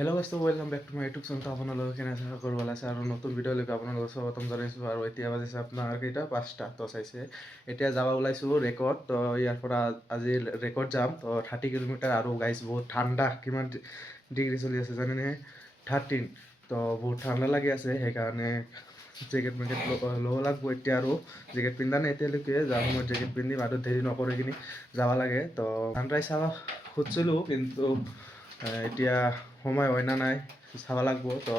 Hello' guys, welcome back to my YouTube channel. আপোনালোকে কেনে আশা কৰিব আছে আৰু নতুন ভিডিঅ'লৈকে আপোনালোকক স্বাগতম জনাইছোঁ। আৰু এতিয়া বাজিছে আপোনাৰ কেইটা 5টা তো চাইছে। এতিয়া যাব ওলাইছোঁ ৰেকৰ্ড। তো ইয়াৰ পৰা আজি ৰেকৰ্ড যাম। তো 30 কিলোমিটাৰ আৰু গাইছ বহুত ঠাণ্ডা। কিমান ডিগ্ৰী চলি আছে জানেনে? 13। তো বহুত ঠাণ্ডা লাগি আছে, সেইকাৰণে জেকেট ল'ব লাগব এতিয়া। আৰু জেকেট পিন্ধা নাই এতিয়ালৈকে, যাৰ সময়ত জেকেট পিন্ধিম আৰু দেৰি নকৰি কিনি যাব লাগে। তো ছানৰাইজ চাব খুজিছিলোঁ, কিন্তু এতিয়া সময় হয় না নাই চাব লাগব। তো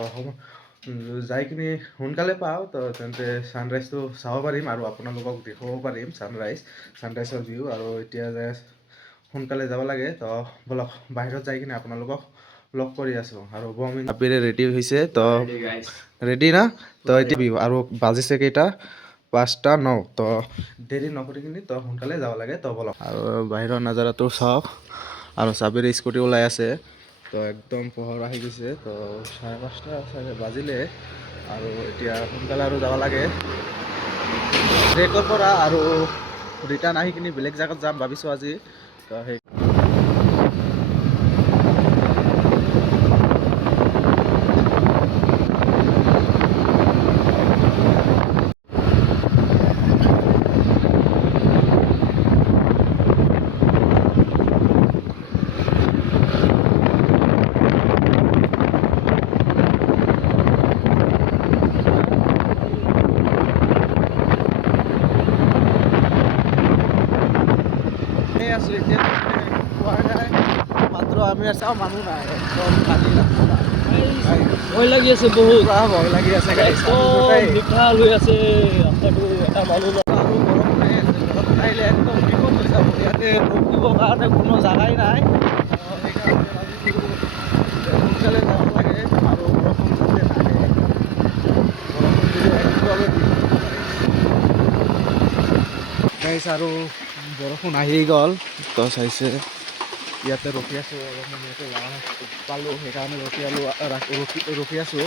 যাই কিনি সোনকালে পাওঁ তো তেন্তে ছানৰাইজটো চাব পাৰিম আৰু আপোনালোকক দেখুৱাব পাৰিম ছানৰাইজৰ ভিউ। আৰু এতিয়া যে সোনকালে যাব লাগে, তো বলক বাহিৰত যাই কিনে আপোনালোকক লগ কৰি আছোঁ। আৰু বমিন আপিৰে ৰেডি হৈছে, তো ৰেডি না? তো এতিয়া আৰু বাজিছে কেইটা 5:09। তো দেৰি নকৰি কিনি তো সোনকালে যাব লাগে। তো বলক। আৰু বাহিৰৰ নাজাৰাটো চাওক, আৰু চাবিৰ স্কুটি ওলাই আছে। তো একদম পোহৰ আহি গৈছে। তো 5:30 চাগে বাজিলে, আৰু এতিয়া সোনকালে আৰু যাব লাগে ট্ৰেকৰ পৰা। আৰু ৰিটাৰ্ণ আহি কিনি বেলেগ জেগাত যাম ভাবিছোঁ আজি। তো সেই আছোঁ এতিয়া। মাত্ৰ আমি চাওঁ মানুহ নাই, একদম খালী ৰাস্তা। ভয় লাগি আছে বহুত। ভয় লাগি আছে গাইছ। মিঠা লৈ আছে ৰাস্তাটো, এটা মানুহ নাই। আৰু বৰষুণ আহি আছে, বৰষুণ আহিলে একদম বিপদ হৈ যাব। ইয়াতে ৰখিবৰ কাৰণে কোনো জাগাই নাই। সেইকাৰণে ভাবিছোঁ সোনকালে যাব লাগে, আৰু বৰষুণ যাতে নাহে। বৰষুণ দিলে একদমেই গাইছ। আৰু বৰষুণ আহি গ'ল। তো চাইছে ইয়াতে ৰখি আছোঁ, অলপমান ইয়াতে পালোঁ, সেইকাৰণে ৰখি আছোঁ।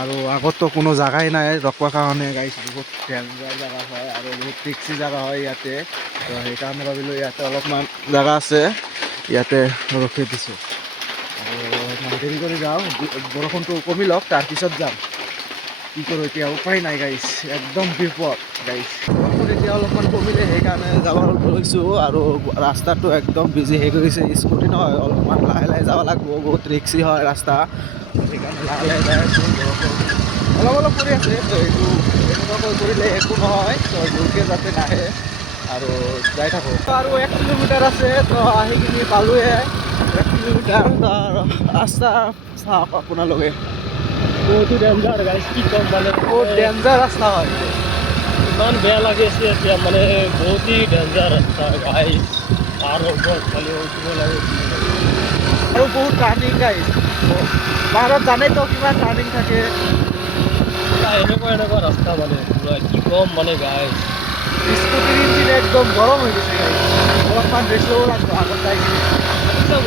আৰু আগততো কোনো জাগাই নাই ৰখিবৰ কাৰণে গাইছ। বহুত ডেঞ্জাৰ জেগা হয় আৰু বহুত ৰিক্সি জেগা হয় ইয়াতে। তো সেইকাৰণে ভাবিলোঁ ইয়াতে অলপমান জেগা আছে, ইয়াতে ৰখি দিছোঁ। আৰু অলপমান দেৰি কৰি যাওঁ, বৰষুণটো কমি লওক তাৰপিছত যাম। কি কৰোঁ এতিয়া, উপায় নাই গাইছ, একদম বিপদ গাইছ। বৰষুণ এতিয়া অলপমান কমিলে, সেইকাৰণে যাব লৈছোঁ। আৰু ৰাস্তাটো একদম বিজি হৈ গৈছে, স্কুটি নহয়, অলপমান লাহে লাহে যাব লাগিব, বহুত ৰিক্সি হয় ৰাস্তা। সেইকাৰণে লাহে লাহে যাই আছোঁ। অলপ অলপ কৰি আছে, তো এইটো এনেকুৱাকৈ কৰিলে একো নহয়। তো জোৰকৈ যাতে নাহে, আৰু যাই থাকোঁ। আৰু 1 কিলোমিটাৰ আছে, তো আহি কিনি পালোঁহে 1 কিলোমিটাৰ। তো ৰাস্তা চাওক আপোনালোকে, বহুতো ডেঞ্জাৰ গাইছ, কি ক'ম মানে। বহুত ডেঞ্জাৰ ৰাস্তা হয়। ইমান বেয়া লাগি আছে এতিয়া, মানে বহুতেই ডেঞ্জাৰ ৰাস্তা গাইছ। আৰু ওপৰত খালি উঠিব লাগে। আৰু বহুত টাৰ্ণিং গাইছ, বাহিৰত জানেই তো কিমান টাৰ্ণিং থাকে। এনেকুৱা ৰাস্তা মানে পুৰা কি ক'ম মানে গাইছ। স্কুটিৰ ইঞ্জিন একদম গৰম হৈ গৈছে গাইছ। অলপমান ৰেষ্ট ল'ব লাগিব আগত যাই কিনে।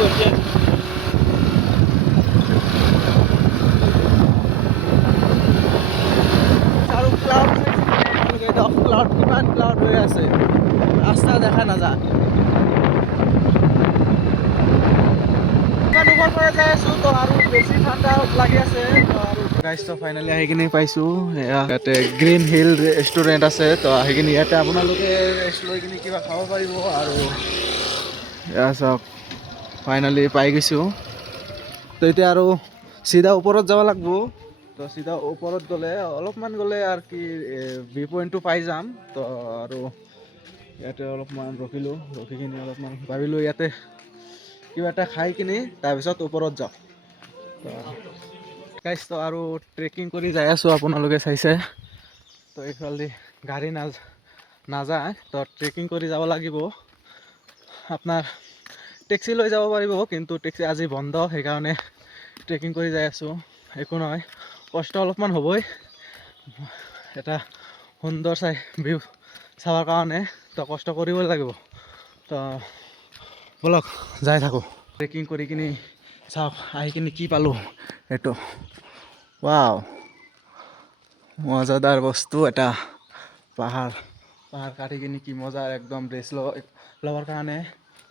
এতিয়া আৰু ক্লাউড ক্লাউড কিমান ক্লাউড হৈ আছে, ৰাস্তা দেখা নাযায়। ইমান ওপৰৰ পৰা যাই আছোঁ, তো আৰু বেছি ঠাণ্ডা লাগি আছে। তো আৰু গাইছ, তো ফাইনেলি আহি কিনি পাইছোঁ। ইয়াতে গ্ৰীণ হিল ৰেষ্টুৰেণ্ট আছে। তো আহি কিনি ইয়াতে আপোনালোকে ৰেষ্ট লৈ কিনি কিবা খাব পাৰিব। আৰু এয়া চাওক, ফাইনেলি পাই গৈছোঁ। তো এতিয়া আৰু চিধা ওপৰত যাব লাগিব। তো চিধা ওপৰত গ'লে অলপমান গ'লে আৰু কি ভিউ পইণ্টটো পাই যাম। তো আৰু ইয়াতে অলপমান ৰখি কিনি অলপমান ভাবিলোঁ ইয়াতে কিবা এটা খাই কিনি তাৰপিছত ওপৰত যাওঁ। তো গাইছ, তো আৰু ট্ৰেকিং কৰি যাই আছোঁ, আপোনালোকে চাইছে। তো এইফালেদি গাড়ী নাযায়, তো ট্ৰেকিং কৰি যাব লাগিব। আপোনাৰ টেক্সি লৈ যাব পাৰিব, কিন্তু টেক্সি আজি বন্ধ, সেইকাৰণে ট্ৰেকিং কৰি যাই আছোঁ। একো নহয়, কষ্ট অলপমান হ'বই এটা সুন্দৰ ভিউ চাবৰ কাৰণে। তো কষ্ট কৰিবই লাগিব। তো বলক যাই থাকোঁ। ট্ৰেকিং কৰি কিনি চাওক, আহি কিনি কি পালোঁ। এইটো ৱাও, মজাদাৰ বস্তু এটা। পাহাৰ কাটি কিনি কি মজা, একদম ৰেষ্ট ল'বৰ কাৰণে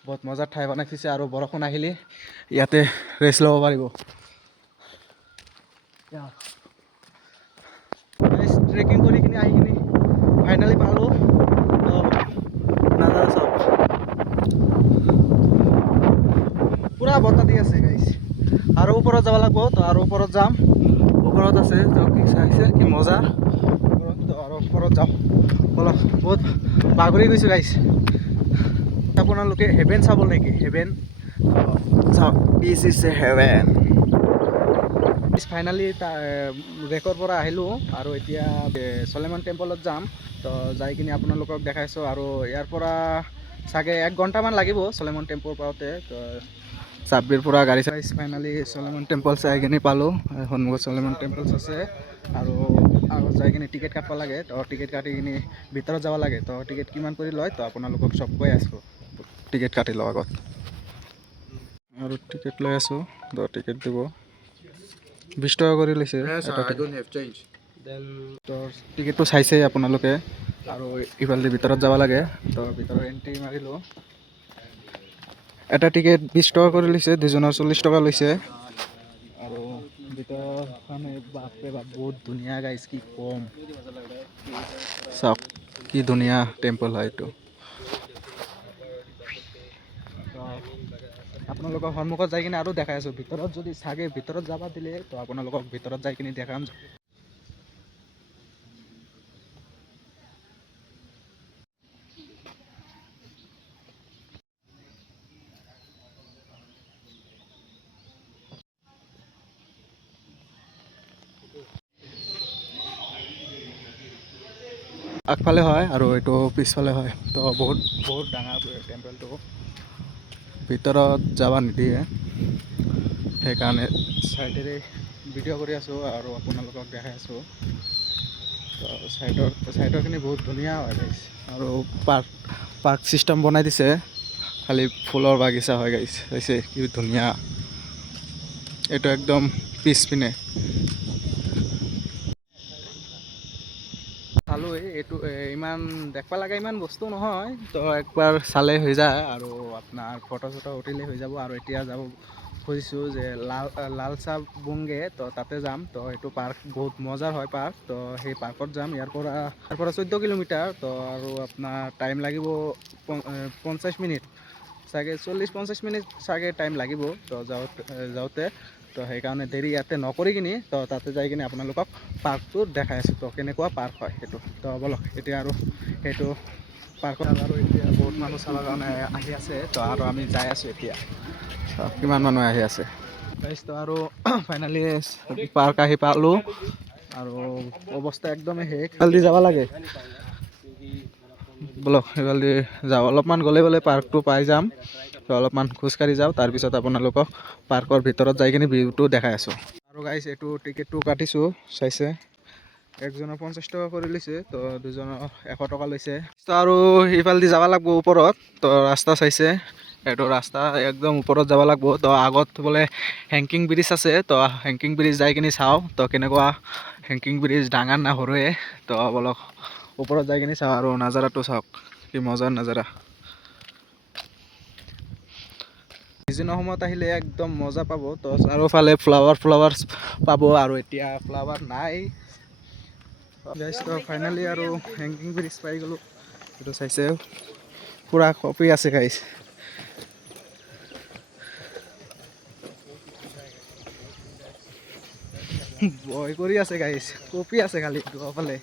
বহুত মজাৰ ঠাই বনাই থৈছে। আৰু বৰষুণ আহিলে ইয়াতে ৰেষ্ট ল'ব পাৰিব। ট্ৰেকিং কৰি কিনে আহি কিনে ফাইনেলি পালোঁ তো নাজাৰা চব পুৰা বতাহ দি আছে গাইছ আৰু ওপৰত যাব লাগিব তো আৰু ওপৰত যাম ওপৰত আছে তো কি চাইছে কি মজা ওপৰত তো আৰু ওপৰত যাওঁ ব'লো বহুত বাগৰি গৈছোঁ গাইছ আপোনালোকে হেভেন চাব নেকি হেভেন চাওক this is a heaven finally ৰেকৰ পৰা আহিলোঁ আৰু এতিয়া চলেমান টেম্পলত যাম তো যাই কিনে আপোনালোকক দেখাইছোঁ আৰু ইয়াৰ পৰা চাগে 1 ঘণ্টামান লাগিব চলেমান টেম্পল পাওঁতে তো চাব্বিৰ পৰা গাড়ী চাইজ ফাইনেলি চলেমান টেম্পল চাই কিনে পালোঁ সন্মুখত চলেমান টেম্পলছ আছে আৰু আগত যাই কিনে টিকেট কাটব লাগে তো টিকেট কাটি কিনে ভিতৰত যাব লাগে তো টিকেট কিমান কৰি লয় তো আপোনালোকক চব কৈ আছোঁ টিকেট কাটি লওঁ আগত আৰু টিকেট লৈ আছোঁ তো টিকেট দিব 20 টকা কৰি লৈছে তো টিকেটটো চাইছে আপোনালোকে আৰু ইফালে ভিতৰত যাব লাগে তো ভিতৰত এণ্ট্ৰি মাৰিলোঁ এটা টিকেট 20 টকা কৰি লৈছে দুজনৰ 40 টকা লৈছে আৰু ভিতৰত মানে বাপৰে বাপ বহুত ধুনীয়া গাইছ কি কম চাওক কি ধুনীয়া টেম্পল হয় এইটো আপোনালোকৰ সন্মুখত যাই কিনে আৰু দেখাই আছোঁ ভিতৰত যদি চাগে ভিতৰত যাব দিলে তো আপোনালোকক ভিতৰত যাই কিনে দেখাম আগফালে হয় আৰু এইটো পিছফালে হয় তো বহুত ডাঙৰ টেম্পলটো ভিতৰত যাব নিদিয়ে সেইকাৰণে চাইডেৰে ভিডিঅ' কৰি আছোঁ আৰু আপোনালোকক দেখাই আছোঁ তো চাইডৰখিনি বহুত ধুনীয়া হয় গাইছ আৰু পাৰ্ক চিষ্টেম বনাই দিছে খালি ফুলৰ বাগিচা হয় গাইছ চাইছে কি ধুনীয়া এইটো একদম পিছপিনে চালোঁ এইটো ইমান দেখবা লাগে ইমান বস্তু নহয় তো একবাৰ চালে হৈ যায় আৰু আপোনাৰ ফটো চটো উঠিলে হৈ যাব আৰু এতিয়া যাব খুজিছোঁ যে লাল চাহ বুংগে তো তাতে যাম তো এইটো পাৰ্ক বহুত মজাৰ হয় পাৰ্ক তো সেই পাৰ্কত যাম ইয়াৰ পৰা 14 কিলোমিটাৰ তো আৰু আপোনাৰ টাইম লাগিব 50 মিনিট চাগে 40-50 মিনিট চাগে টাইম লাগিব তো যাওঁতে তো সেইকাৰণে দেৰি ইয়াতে নকৰি কিনি তো তাতে যাই কিনে আপোনালোকক পাৰ্কটো দেখাই আছোঁ তো কেনেকুৱা পাৰ্ক হয় সেইটো তো বলক এতিয়া আৰু সেইটো পাৰ্কত আৰু এতিয়া বহুত মানুহ চাবৰ কাৰণে আহি আছে তো আৰু আমি যাই আছোঁ এতিয়া কিমান মানুহ আহি আছে তো আৰু ফাইনেলি পাৰ্ক আহি পালোঁ আৰু অৱস্থা একদমেই শেষ জলদি যাব লাগে বলক জলদি যাওঁ অলপমান গ'লে পাৰ্কটো পাই যাম তো অলপমান খোজকাঢ়ি যাওঁ তাৰপিছত আপোনালোকক পাৰ্কৰ ভিতৰত যাই কিনে ভিউটো দেখাই আছোঁ আৰু গাইছ এইটো টিকেটটো কাটিছোঁ চাইছে একজনৰ 50 টকা কৰি লৈছে তো দুজনৰ 100 টকা লৈছে তো আৰু ইফালেদি যাব লাগিব ওপৰত তো ৰাস্তা চাইছে এইটো ৰাস্তা একদম ওপৰত যাব লাগিব তো আগত বোলে হেংকিং ব্ৰিজ আছে তো হেংকিং ব্ৰিজ যাই কিনে চাওঁ তো কেনেকুৱা হেংকিং ব্ৰিজ ডাঙৰ না সৰুৱে তো বলক ওপৰত যাই কিনে চাওঁ আৰু নাজাৰাটো চাওক কি মজাৰ নাজাৰা সিজনৰ সময়ত আহিলে একদম মজা পাব তো চাৰিওফালে ফ্লাৱাৰ পাব আৰু এতিয়া ফ্লাৱাৰ নাই গাইছ তো ফাইনেলি আৰু হেংকিং ব্ৰিজ পাই গ'লোঁ এইটো চাইছে পুৰা কপি আছে গাইছ ভয় কৰি আছে গাইছ কপি আছে খালি দুফালে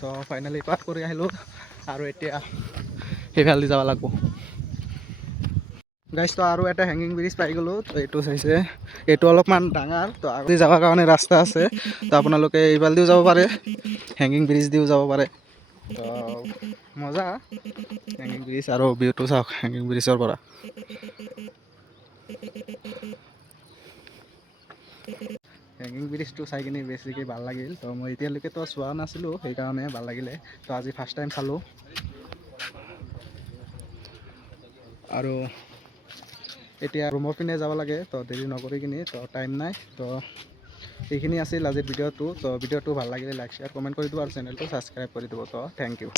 তো ফাইনেলি পাৰ কৰি আহিলোঁ আৰু এতিয়া সেইফালেদি যাব লাগিব গাইছ তো আৰু এটা হেংগিং ব্ৰিজ পাই গ'লোঁ তো এইটো চাইছে এইটো অলপমান ডাঙৰ তো আগতে যাবৰ কাৰণে ৰাস্তা আছে তো আপোনালোকে এইফালেদিও যাব পাৰে হেংগিং ব্ৰিজ দিও যাব পাৰে তো মজা হেংগিং ব্ৰিজ আৰু ভিউটো চাওক হেংগিং ব্ৰিজৰ পৰা হেংগিং ব্ৰিজটো চাই কিনে বেছিকৈ ভাল লাগিল তো মই এতিয়ালৈকেতো চোৱা নাছিলোঁ সেইকাৰণে ভাল লাগিলে তো আজি ফাৰ্ষ্ট টাইম চালোঁ আৰু এতিয়া ৰুমৰ পিনে যাব লাগে তো দেৰি নকৰি কিনি তো টাইম নাই তো এইখিনি আছিল আজিৰ ভিডিঅ'টো তো ভিডিঅ'টো ভাল লাগিলে লাইক শ্বেয়াৰ কমেণ্ট কৰি দিব আৰু চেনেলটো ছাবস্ক্ৰাইব কৰি দিব তো থেংক ইউ